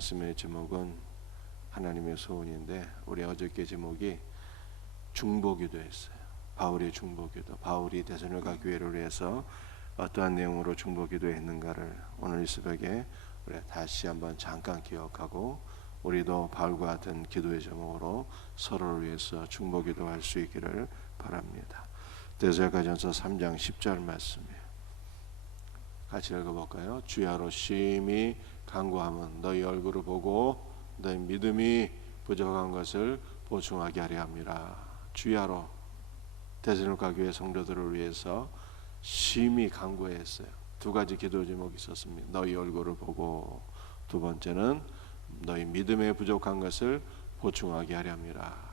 말씀의 제목은 하나님의 소원인데, 우리 어저께 제목이 중보기도였어요. 바울의 중보기도. 바울이 데살로니가 교회를 위해서 어떠한 내용으로 중보기도했는가를 오늘 이 새벽에 우리 다시 한번 잠깐 기억하고, 우리도 바울과 같은 기도의 제목으로 서로를 위해서 중보기도할 수 있기를 바랍니다. 데살로니가전서 3장 10절 말씀이에요. 같이 읽어볼까요? 주야로 심히 간구하면 너희 얼굴을 보고 너희 믿음이 부족한 것을 보충하게 하려 함이라. 주야로 데살로니가 교회 성도들을 위해서 심히 간구했어요. 두 가지 기도 제목이 있었습니다. 너희 얼굴을 보고, 두 번째는 너희 믿음에 부족한 것을 보충하게 하려 함이라.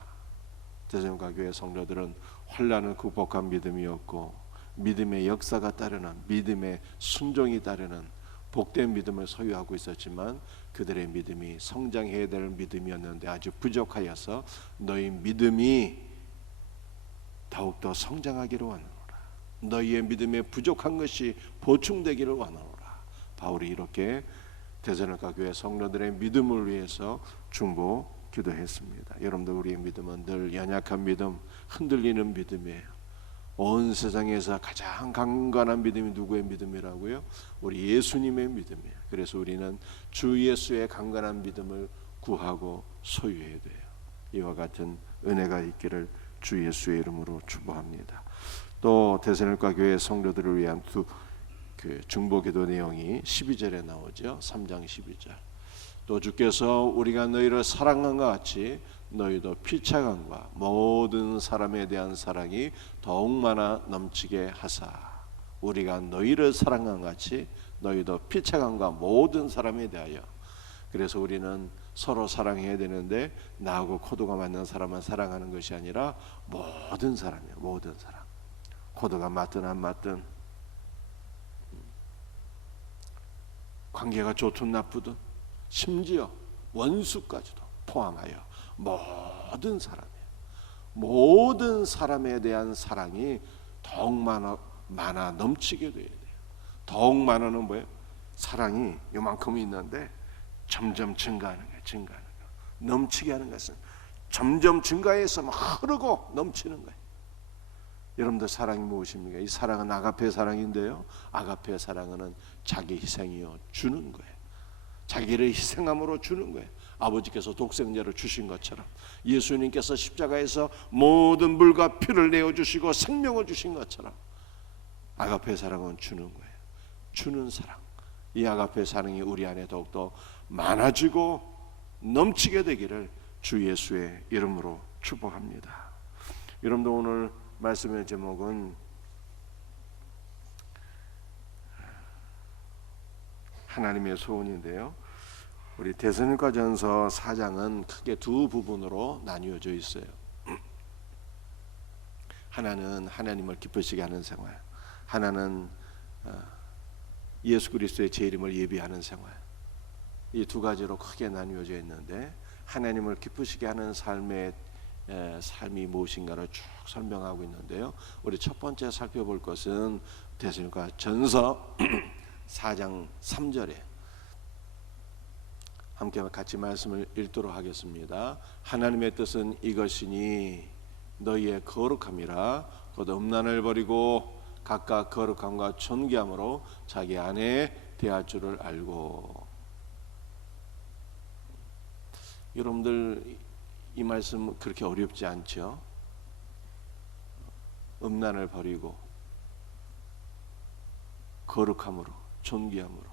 데살로니가 교회 성도들은 환난을 극복한 믿음이었고, 믿음의 역사가 따르는, 믿음의 순종이 따르는 복된 믿음을 소유하고 있었지만, 그들의 믿음이 성장해야 될 믿음이었는데 아주 부족하여서 너희 믿음이 더욱더 성장하기를 원하노라. 너희의 믿음에 부족한 것이 보충되기를 원하노라. 바울이 이렇게 데살로니가 교회 성도들의 믿음을 위해서 중보 기도했습니다. 여러분들, 우리의 믿음은 늘 연약한 믿음, 흔들리는 믿음이에요. 온 세상에서 가장 강건한 믿음이 누구의 믿음이라고요? 우리 예수님의 믿음이에요. 그래서 우리는 주 예수의 강건한 믿음을 구하고 소유해야 돼요. 이와 같은 은혜가 있기를 주 예수의 이름으로 축복합니다. 또 데살로니가 교회 성도들을 위한 중보기도 내용이 12절에 나오죠. 3장 12절. 또 주께서 우리가 너희를 사랑한 것 같이 너희도 피차감과 모든 사람에 대한 사랑이 더욱 많아 넘치게 하사. 우리가 너희를 사랑한 것 같이 너희도 피차감과 모든 사람에 대하여. 그래서 우리는 서로 사랑해야 되는데, 나하고 코드가 맞는 사람만 사랑하는 것이 아니라 모든 사람이에요. 모든 사람. 코드가 맞든 안 맞든, 관계가 좋든 나쁘든, 심지어 원수까지도 포함하여 모든 사람이에요. 모든 사람에 대한 사랑이 더욱 많아 넘치게 돼야 돼요. 더욱 많아는 뭐예요? 사랑이 요만큼 있는데 점점 증가하는 거예요. 증가하는 거. 넘치게 하는 것은 점점 증가해서 막 흐르고 넘치는 거예요. 여러분들, 사랑이 무엇입니까? 이 사랑은 아가페 사랑인데요, 아가페 사랑은 자기 희생이요, 주는 거예요. 자기를 희생함으로 주는 거예요. 아버지께서 독생자를 주신 것처럼, 예수님께서 십자가에서 모든 물과 피를 내어주시고 생명을 주신 것처럼, 아가페 사랑은 주는 거예요. 주는 사랑. 이 아가페 사랑이 우리 안에 더욱더 많아지고 넘치게 되기를 주 예수의 이름으로 축복합니다. 여러분도, 오늘 말씀의 제목은 하나님의 소원인데요, 우리 데살로니가전서 4장은 크게 두 부분으로 나뉘어져 있어요. 하나는 하나님을 기쁘시게 하는 생활, 하나는 예수 그리스도의 재림을 예비하는 생활. 이 두 가지로 크게 나뉘어져 있는데, 하나님을 기쁘시게 하는 삶이 무엇인가를 쭉 설명하고 있는데요, 우리 첫 번째 살펴볼 것은 데살로니가전서 4장 3절에 함께 같이 말씀을 읽도록 하겠습니다. 하나님의 뜻은 이것이니 너희의 거룩함이라. 곧 음란을 버리고 각각 거룩함과 존귀함으로 자기 아내 대할 줄을 알고. 여러분들, 이 말씀 그렇게 어렵지 않죠? 음란을 버리고 거룩함으로 존귀함으로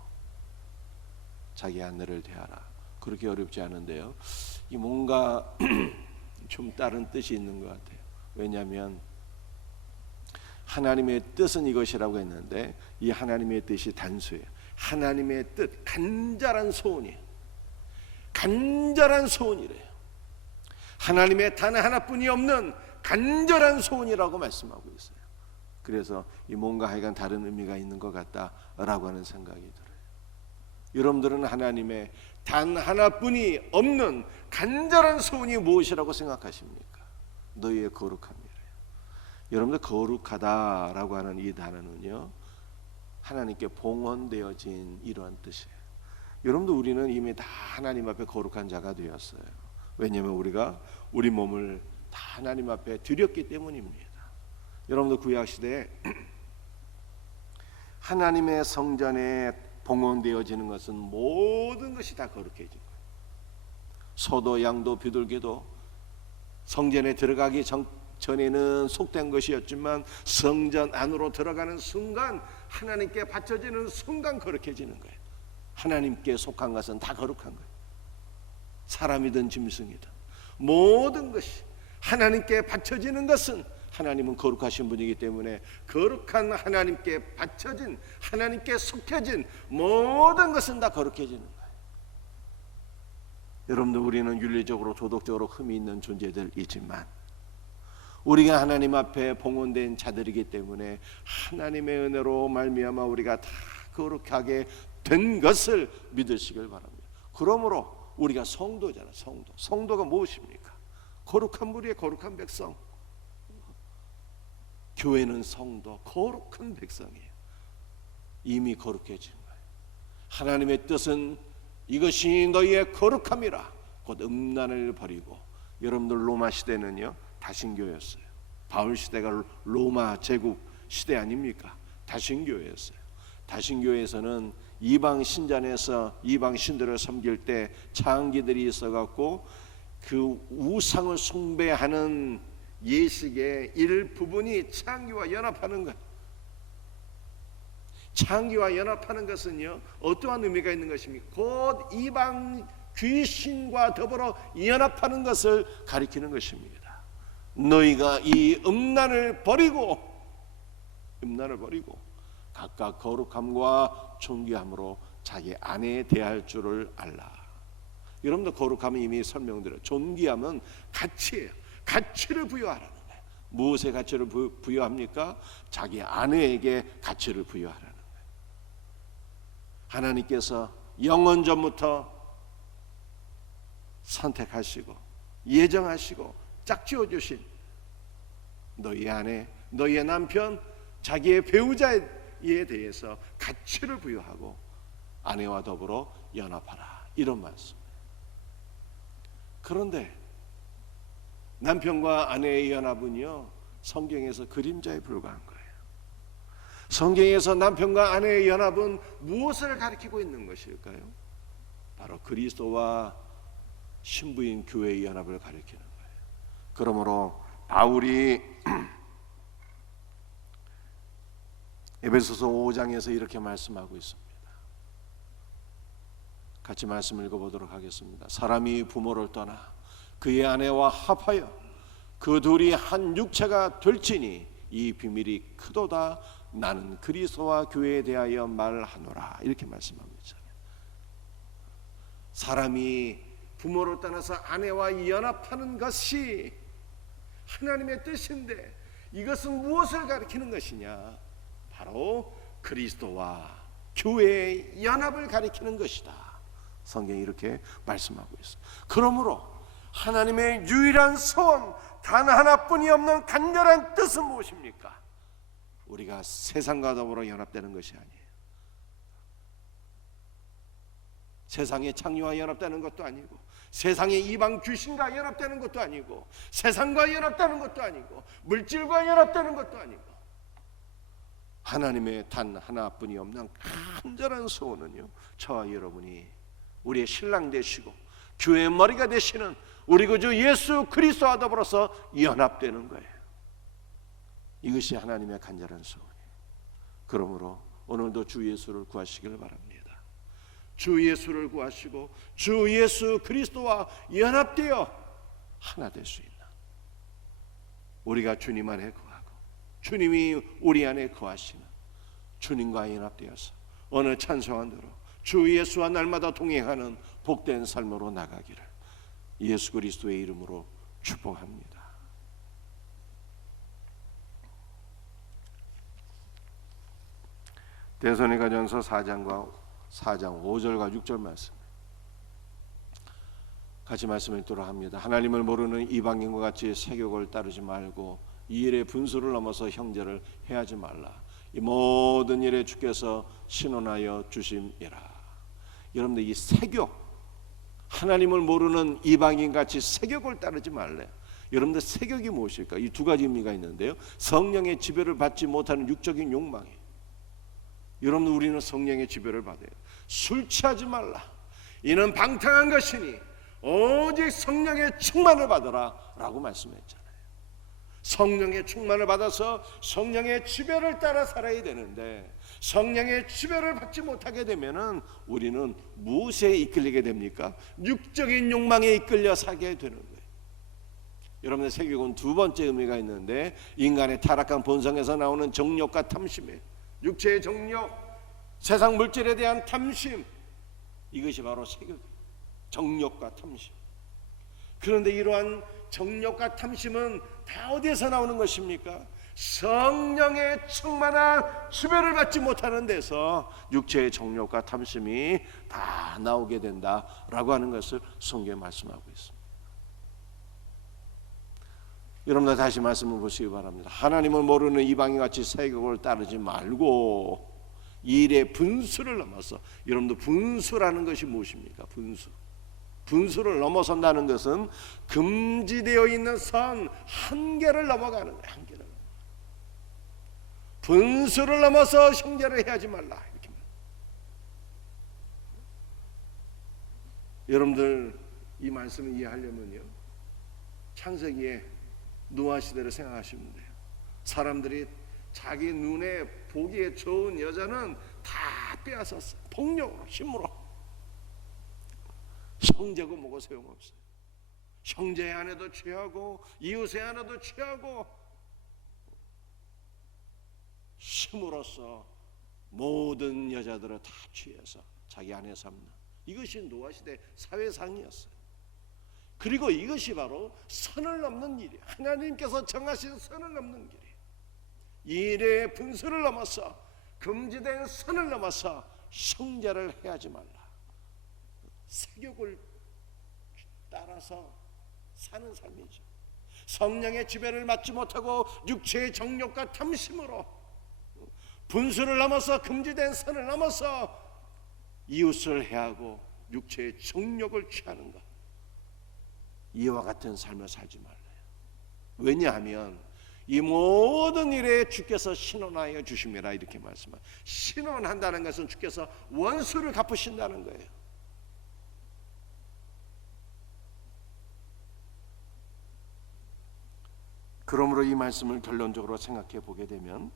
자기 아내를 대하라. 그렇게 어렵지 않은데요, 이 뭔가 좀 다른 뜻이 있는 것 같아요. 왜냐하면 하나님의 뜻은 이것이라고 했는데, 이 하나님의 뜻이 단수예요. 하나님의 뜻, 간절한 소원이에요. 간절한 소원이래요. 하나님의 단 하나뿐이 없는 간절한 소원이라고 말씀하고 있어요. 그래서 이 뭔가 하여간 다른 의미가 있는 것 같다라고 하는 생각이 들어요. 여러분들은 하나님의 단 하나뿐이 없는 간절한 소원이 무엇이라고 생각하십니까? 너희의 거룩함이래요. 여러분들, 거룩하다라고 하는 이 단어는요, 하나님께 봉헌되어진 이러한 뜻이에요. 여러분도 우리는 이미 다 하나님 앞에 거룩한 자가 되었어요. 왜냐하면 우리가 우리 몸을 다 하나님 앞에 드렸기 때문입니다. 여러분도 구약시대에 하나님의 성전에 봉헌되어지는 것은 모든 것이 다 거룩해진 거예요. 소도 양도 비둘기도 성전에 들어가기 전에는 속된 것이었지만 성전 안으로 들어가는 순간, 하나님께 바쳐지는 순간 거룩해지는 거예요. 하나님께 속한 것은 다 거룩한 거예요. 사람이든 짐승이든 모든 것이 하나님께 바쳐지는 것은, 하나님은 거룩하신 분이기 때문에 거룩한 하나님께 바쳐진, 하나님께 속해진 모든 것은 다 거룩해지는 거예요. 여러분들, 우리는 윤리적으로 도덕적으로 흠이 있는 존재들이지만 우리가 하나님 앞에 봉헌된 자들이기 때문에 하나님의 은혜로 말미암아 우리가 다 거룩하게 된 것을 믿으시길 바랍니다. 그러므로 우리가 성도잖아. 성도가 무엇입니까? 거룩한 무리의 거룩한 백성. 교회는 성도, 거룩한 백성이에요. 이미 거룩해진 거예요. 하나님의 뜻은 이것이 너희의 거룩함이라. 곧 음란을 버리고. 여러분들 로마 시대는요 다신교였어요. 바울 시대가 로마 제국 시대 아닙니까? 다신교였어요. 다신교에서는 이방 신전에서 이방 신들을 섬길 때 창기들이 있어갖고 그 우상을 숭배하는 예식의 일부분이 창기와 연합하는 것. 창기와 연합하는 것은요 어떠한 의미가 있는 것입니까? 곧 이방 귀신과 더불어 연합하는 것을 가리키는 것입니다. 너희가 이 음란을 버리고 각각 거룩함과 존귀함으로 자기 아내에 대할 줄을 알라. 여러분들, 거룩함은 이미 설명드려요. 존귀함은 가치예요. 가치를 부여하라는 거예요. 무엇에 가치를 부여합니까? 자기 아내에게 가치를 부여하라는 거예요. 하나님께서 영원 전부터 선택하시고 예정하시고 짝지어 주신 너희 아내, 너희의 남편, 자기의 배우자에 대해서 가치를 부여하고 아내와 더불어 연합하라, 이런 말씀. 그런데 남편과 아내의 연합은요 성경에서 그림자에 불과한 거예요. 성경에서 남편과 아내의 연합은 무엇을 가리키고 있는 것일까요? 바로 그리스도와 신부인 교회의 연합을 가리키는 거예요. 그러므로 바울이 에베소서 5장에서 이렇게 말씀하고 있습니다. 같이 말씀 읽어보도록 하겠습니다. 사람이 부모를 떠나 그의 아내와 합하여 그 둘이 한 육체가 될지니 이 비밀이 크도다. 나는 그리스도와 교회에 대하여 말하노라. 이렇게 말씀합니다. 사람이 부모를 떠나서 아내와 연합하는 것이 하나님의 뜻인데 이것은 무엇을 가리키는 것이냐? 바로 그리스도와 교회의 연합을 가리키는 것이다. 성경이 이렇게 말씀하고 있습니다. 그러므로 하나님의 유일한 소원, 단 하나뿐이 없는 간절한 뜻은 무엇입니까? 우리가 세상과 더불어 연합되는 것이 아니에요. 세상의 창녀와 연합되는 것도 아니고, 세상의 이방 귀신과 연합되는 것도 아니고, 세상과 연합되는 것도 아니고, 물질과 연합되는 것도 아니고, 하나님의 단 하나뿐이 없는 간절한 소원은요, 저와 여러분이 우리의 신랑 되시고 교회의 머리가 되시는 우리 구주 예수 그리스도와 더불어서 연합되는 거예요. 이것이 하나님의 간절한 소원이에요. 그러므로 오늘도 주 예수를 구하시길 바랍니다. 주 예수를 구하시고 주 예수 그리스도와 연합되어 하나 될 수 있는, 우리가 주님 안에 거하고 주님이 우리 안에 거하시는 주님과 연합되어서 오늘 찬송한 대로 주 예수와 날마다 동행하는 복된 삶으로 나가기를 예수 그리스도의 이름으로 축복합니다. 데살로니가전서 4장 5절과 6절 말씀 같이 말씀 읽도록 합니다. 하나님을 모르는 이방인과 같이 세욕을 따르지 말고 이 일의 분수를 넘어서 형제를 해하지 말라. 이 모든 일에 주께서 신원하여 주심이라. 여러분들 이 세교, 하나님을 모르는 이방인같이 세교를 따르지 말래. 여러분들 세교가 무엇일까? 이 두 가지 의미가 있는데요. 성령의 지배를 받지 못하는 육적인 욕망이. 여러분들 우리는 성령의 지배를 받아요. 술 취하지 말라. 이는 방탕한 것이니 오직 성령의 충만을 받으라 라고 말씀했잖아요. 성령의 충만을 받아서 성령의 지배를 따라 살아야 되는데 성령의 지배를 받지 못하게 되면은 우리는 무엇에 이끌리게 됩니까? 육적인 욕망에 이끌려 살게 되는 거예요. 여러분의 세계군 두 번째 의미가 있는데 인간의 타락한 본성에서 나오는 정욕과 탐심이에요. 육체의 정욕, 세상 물질에 대한 탐심, 이것이 바로 세계 정욕과 탐심. 그런데 이러한 정욕과 탐심은 다 어디에서 나오는 것입니까? 성령의 충만한 지배를 받지 못하는 데서 육체의 정욕과 탐심이 다 나오게 된다라고 하는 것을 성경에 말씀하고 있습니다. 여러분들 다시 말씀을 보시기 바랍니다. 하나님을 모르는 이방인같이 세격을 따르지 말고 일의 분수를 넘어서, 여러분들 분수라는 것이 무엇입니까? 분수를 넘어선다는 것은 금지되어 있는 선 한계를 넘어가는 거예요. 한계를. 분수를 넘어서 형제를 해하지 말라 이렇게. 여러분들 이 말씀을 이해하려면요, 창세기에 노아 시대를 생각하시면 돼요. 사람들이 자기 눈에 보기에 좋은 여자는 다 빼앗았어요. 폭력으로, 힘으로. 형제고 뭐고 소용없어요. 형제 안에도 취하고 이웃의 안에도 취하고 힘으로써 모든 여자들을 다 취해서 자기 안에 삼는, 이것이 노아 시대 사회상이었어요. 그리고 이것이 바로 선을 넘는 일이에요. 하나님께서 정하신 선을 넘는 길이에요. 일의 분수를 넘어서 금지된 선을 넘어서 형제를 해하지 말라. 세욕을 따라서 사는 삶이죠. 성령의 지배를 받지 못하고 육체의 정욕과 탐심으로 분수를 넘어서 금지된 선을 넘어서 이웃을 해하고 육체의 정욕을 취하는 것, 이와 같은 삶을 살지 말래요. 왜냐하면 이 모든 일에 주께서 신원하여 주심이라 이렇게 말씀합니다. 신원한다는 것은 주께서 원수를 갚으신다는 거예요. 그러므로 이 말씀을 결론적으로 생각해 보게 되면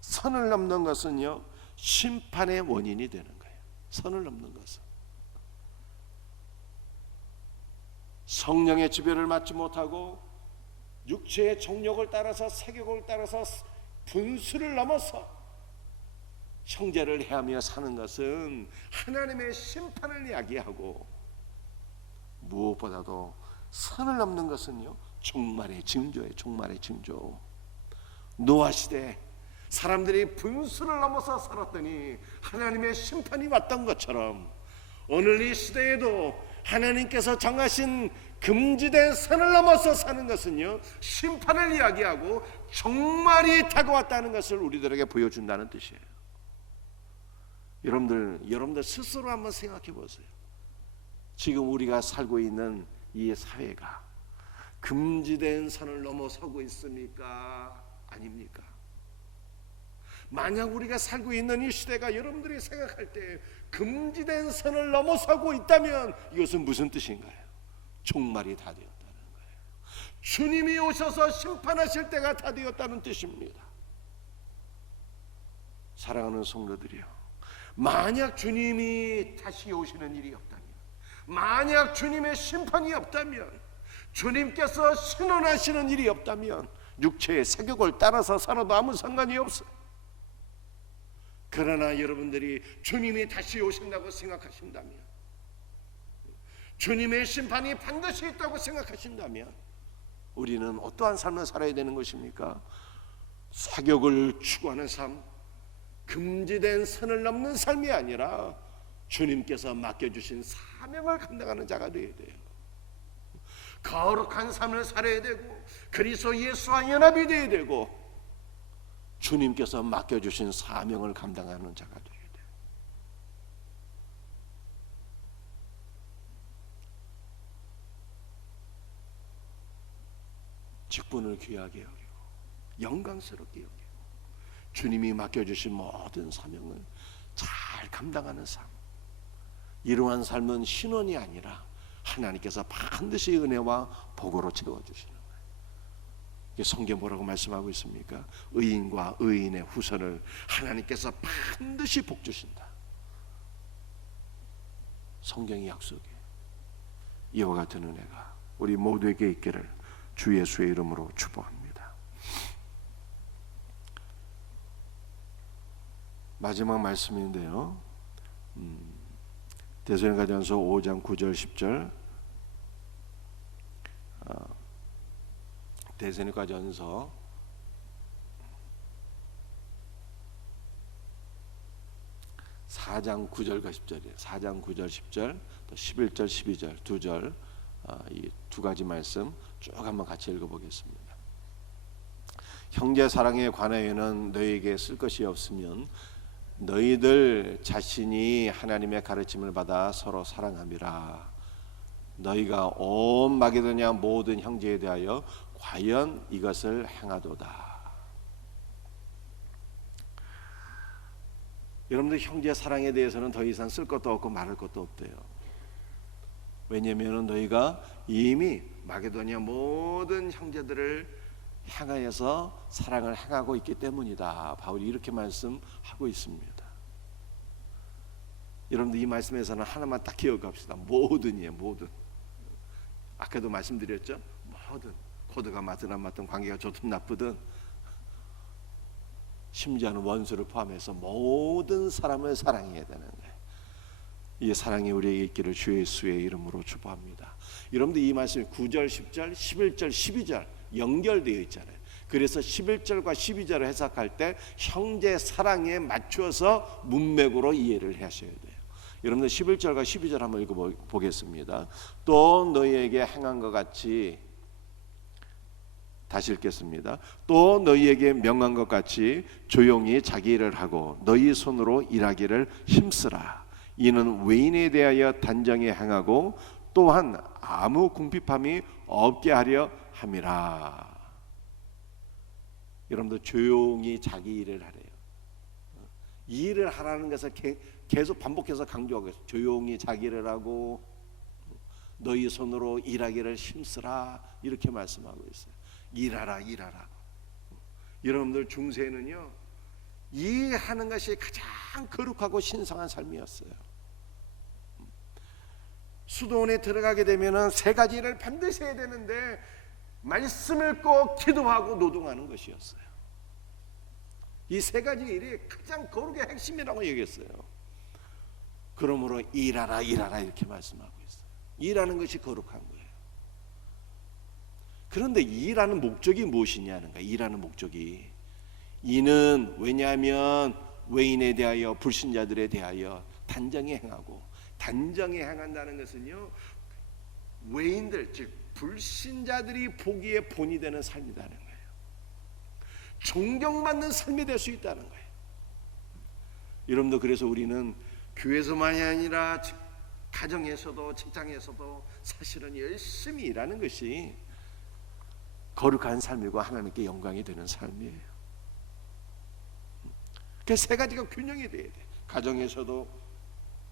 선을 넘는 것은요, 심판의 원인이 되는 거예요. 선을 넘는 것은 성령의 지배를 받지 못하고 육체의 정욕을 따라서 세욕을 따라서 분수를 넘어서 형제를 해하며 사는 것은 하나님의 심판을 이야기하고, 무엇보다도 선을 넘는 것은요, 종말의 징조예요. 종말의 징조. 노아 시대 사람들이 분수를 넘어서 살았더니 하나님의 심판이 왔던 것처럼 오늘 이 시대에도 하나님께서 정하신 금지된 선을 넘어서 사는 것은요, 심판을 이야기하고 종말이 다가왔다는 것을 우리들에게 보여준다는 뜻이에요. 여러분들 스스로 한번 생각해 보세요. 지금 우리가 살고 있는 이 사회가 금지된 선을 넘어서고 있습니까? 아닙니까? 만약 우리가 살고 있는 이 시대가 여러분들이 생각할 때 금지된 선을 넘어서고 있다면 이것은 무슨 뜻인가요? 종말이 다 되었다는 거예요. 주님이 오셔서 심판하실 때가 다 되었다는 뜻입니다. 사랑하는 성도들이요, 만약 주님이 다시 오시는 일이 없다면, 만약 주님의 심판이 없다면, 주님께서 신원하시는 일이 없다면 육체의 세격을 따라서 살아도 아무 상관이 없어요. 그러나 여러분들이 주님이 다시 오신다고 생각하신다면, 주님의 심판이 반드시 있다고 생각하신다면 우리는 어떠한 삶을 살아야 되는 것입니까? 사격을 추구하는 삶, 금지된 선을 넘는 삶이 아니라 주님께서 맡겨주신 사명을 감당하는 자가 되어야 돼요. 거룩한 삶을 살아야 되고 그리스도 예수와 연합이 되어야 되고 주님께서 맡겨주신 사명을 감당하는 자가 되어야 돼요. 직분을 귀하게 여기고 영광스럽게 여기고 주님이 맡겨주신 모든 사명을 잘 감당하는 삶. 이러한 삶은 신원이 아니라 하나님께서 반드시 은혜와 복으로 채워주시는 거예요. 성경 뭐라고 말씀하고 있습니까? 의인과 의인의 후손을 하나님께서 반드시 복 주신다. 성경이 약속해. 이와 같은 은혜가 우리 모두에게 있기를 주 예수의 이름으로 축복합니다. 마지막 말씀인데요, 데살로니가전서 5장 9절 10절. 데살로니가전서 4장 9절과 10절이에요. 4장 9절 10절 또 11절 12절 두 절, 이 두 가지 말씀 쭉 한번 같이 읽어보겠습니다. 형제 사랑에 관하여는 너희에게 쓸 것이 없으면 너희들 자신이 하나님의 가르침을 받아 서로 사랑함이라. 너희가 온 마게도냐 모든 형제에 대하여 과연 이것을 행하도다. 여러분들 형제 사랑에 대해서는 더 이상 쓸 것도 없고 말할 것도 없대요. 왜냐하면 너희가 이미 마게도냐 모든 형제들을 향하여서 사랑을 행하고 있기 때문이다. 바울이 이렇게 말씀하고 있습니다. 여러분들 이 말씀에서는 하나만 딱 기억합시다. 모든이에요. 모든. 아까도 말씀드렸죠. 모든. 코드가 맞든 안 맞든, 관계가 좋든 나쁘든, 심지어는 원수를 포함해서 모든 사람을 사랑해야 되는 거예요. 이 사랑이 우리에게 있기를 주 예수의 이름으로 축복합니다. 여러분들 이 말씀이 9절, 10절, 11절, 12절 연결되어 있잖아요. 그래서 11절과 12절을 해석할 때 형제 사랑에 맞추어서 문맥으로 이해를 하셔야 돼요. 여러분들 11절과 12절 한번 읽어보겠습니다. 또 너희에게 행한 것 같이, 다시 읽겠습니다. 또 너희에게 명한 것 같이 조용히 자기 일을 하고 너희 손으로 일하기를 힘쓰라. 이는 외인에 대하여 단정히 행하고 또한 아무 궁핍함이 없게 하려 함이라. 여러분들 조용히 자기 일을 하래요. 이 일을 하라는 것을 계속 반복해서 강조하고 있어요. 조용히 자기 일을 하고 너희 손으로 일하기를 힘쓰라. 이렇게 말씀하고 있어요. 일하라, 일하라. 여러분들 중세는요, 일하는 것이 가장 거룩하고 신성한 삶이었어요. 수도원에 들어가게 되면은 세 가지 일을 반드시 해야 되는데 말씀을 꼭 기도하고 노동하는 것이었어요. 이 세 가지 일이 가장 거룩의 핵심이라고 여겼어요. 그러므로 일하라, 일하라 이렇게 말씀하고 있어요. 일하는 것이 거룩한 거예요. 그런데 일하는 목적이 무엇이냐는 거예요. 일하는 목적이, 이는 왜냐하면 외인에 대하여, 불신자들에 대하여 단정히 행하고, 단정히 행한다는 것은요, 외인들 즉 불신자들이 보기에 본이 되는 삶이라는 거예요. 존경받는 삶이 될 수 있다는 거예요. 여러분들, 그래서 우리는 교회에서만이 아니라 가정에서도 직장에서도 사실은 열심히 일하는 것이 거룩한 삶이고 하나님께 영광이 되는 삶이에요. 그 세 가지가 균형이 돼야 돼. 가정에서도,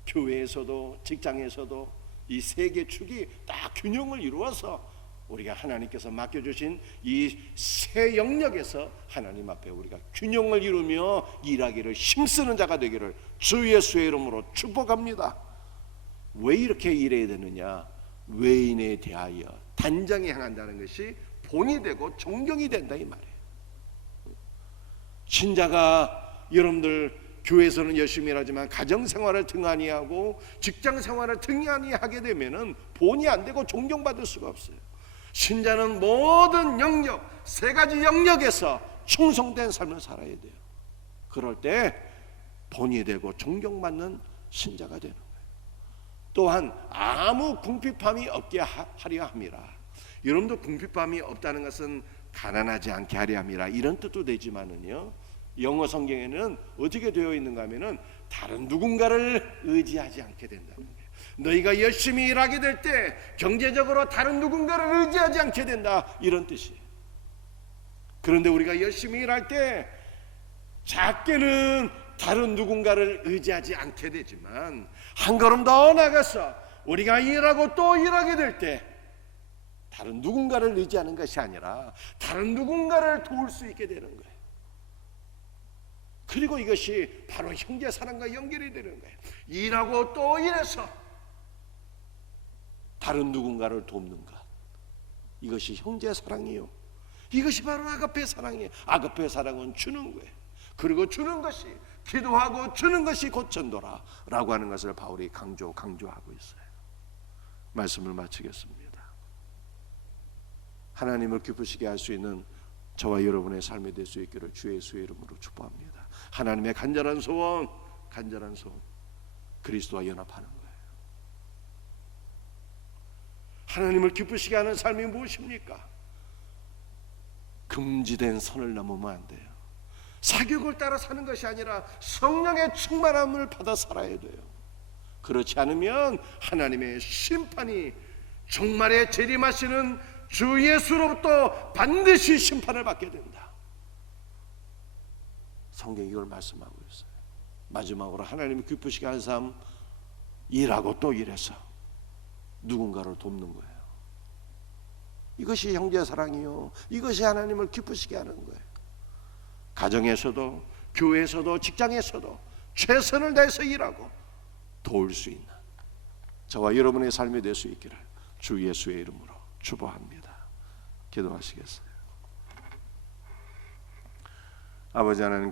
교회에서도, 직장에서도 이 세 개 축이 딱 균형을 이루어서 우리가 하나님께서 맡겨주신 이 세 영역에서 하나님 앞에 우리가 균형을 이루며 일하기를 힘쓰는 자가 되기를 주 예수의 이름으로 축복합니다. 왜 이렇게 일해야 되느냐? 외인에 대하여 단정히 행한다는 것이 본이 되고 존경이 된다 이 말이에요. 신자가 여러분들 교회에서는 열심히 일하지만 가정생활을 등한히 하고 직장생활을 등한히 하게 되면은 본이 안 되고 존경받을 수가 없어요. 신자는 모든 영역, 세 가지 영역에서 충성된 삶을 살아야 돼요. 그럴 때 본이 되고 존경받는 신자가 되는 거예요. 또한 아무 궁핍함이 없게 하려 함이라. 여러분도 궁핍함이 없다는 것은 가난하지 않게 하려 함이라 이런 뜻도 되지만은요, 영어 성경에는 어떻게 되어 있는가 하면은 다른 누군가를 의지하지 않게 된다는 거예요. 너희가 열심히 일하게 될 때 경제적으로 다른 누군가를 의지하지 않게 된다 이런 뜻이에요. 그런데 우리가 열심히 일할 때 작게는 다른 누군가를 의지하지 않게 되지만 한 걸음 더 나가서 우리가 일하고 또 일하게 될 때 다른 누군가를 의지하는 것이 아니라 다른 누군가를 도울 수 있게 되는 거예요. 그리고 이것이 바로 형제 사랑과 연결이 되는 거예요. 일하고 또 일해서 다른 누군가를 돕는 것, 이것이 형제 사랑이요. 이것이 바로 아가페 사랑이에요. 아가페 사랑은 주는 거예요. 그리고 주는 것이, 기도하고 주는 것이 곧 전도라 라고 하는 것을 바울이 강조하고 있어요. 말씀을 마치겠습니다. 하나님을 기쁘시게 할 수 있는 저와 여러분의 삶이 될 수 있기를 주의 예수의 이름으로 축복합니다. 하나님의 간절한 소원 그리스도와 연합하는 거예요. 하나님을 기쁘시게 하는 삶이 무엇입니까? 금지된 선을 넘으면 안 돼요. 사교육을 따라 사는 것이 아니라 성령의 충만함을 받아 살아야 돼요. 그렇지 않으면 하나님의 심판이, 종말에 재림하시는 주 예수로부터 반드시 심판을 받게 된다. 성경이 이걸 말씀하고 있어요. 마지막으로 하나님을 기쁘시게 하는 삶, 일하고 또 일해서 누군가를 돕는 거예요. 이것이 형제 사랑이요, 이것이 하나님을 기쁘시게 하는 거예요. 가정에서도, 교회에서도, 직장에서도 최선을 다해서 일하고 도울 수 있는 저와 여러분의 삶이 될 수 있기를 주 예수의 이름으로 축복합니다. 기도하시겠어요? 아버지 하나님,